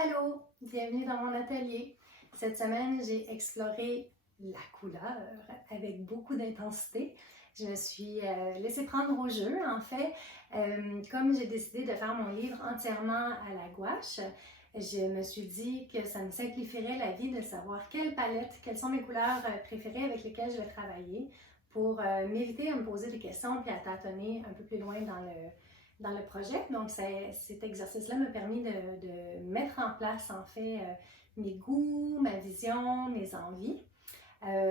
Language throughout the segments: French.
Allô, bienvenue dans mon atelier. Cette semaine, j'ai exploré la couleur avec beaucoup d'intensité. Je me suis laissée prendre au jeu, en fait. Comme j'ai décidé de faire mon livre entièrement à la gouache, je me suis dit que ça me simplifierait la vie de savoir quelle palette, quelles sont mes couleurs préférées avec lesquelles je vais travailler pour m'éviter à me poser des questions puis à tâtonner un peu plus loin dans le projet. Donc, cet exercice-là m'a permis de mettre en place, en fait, mes goûts, ma vision, mes envies.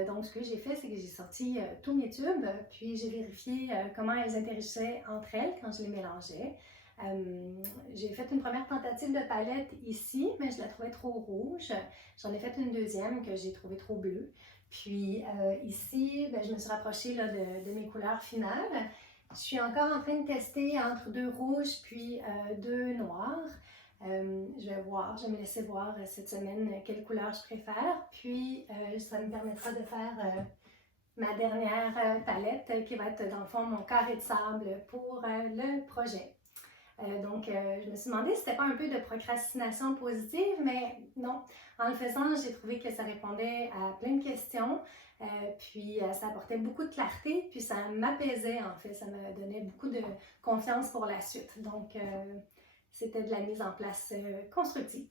Donc, ce que j'ai fait, c'est que j'ai sorti tous mes tubes, puis j'ai vérifié comment elles interagissaient entre elles quand je les mélangeais. J'ai fait une première tentative de palette ici, mais je la trouvais trop rouge. J'en ai fait une deuxième que j'ai trouvée trop bleue. Puis ici, ben, je me suis rapprochée là, de mes couleurs finales. Je suis encore en train de tester entre deux rouges puis deux noirs. Je vais voir, je vais me laisser voir cette semaine quelle couleur je préfère. Puis ça me permettra de faire ma dernière palette qui va être dans le fond mon carré de sable pour le projet. Je me suis demandé si c'était pas un peu de procrastination positive, mais non. En le faisant, j'ai trouvé que ça répondait à plein de questions, puis ça apportait beaucoup de clarté, puis ça m'apaisait en fait, ça me donnait beaucoup de confiance pour la suite. Donc, c'était de la mise en place constructive.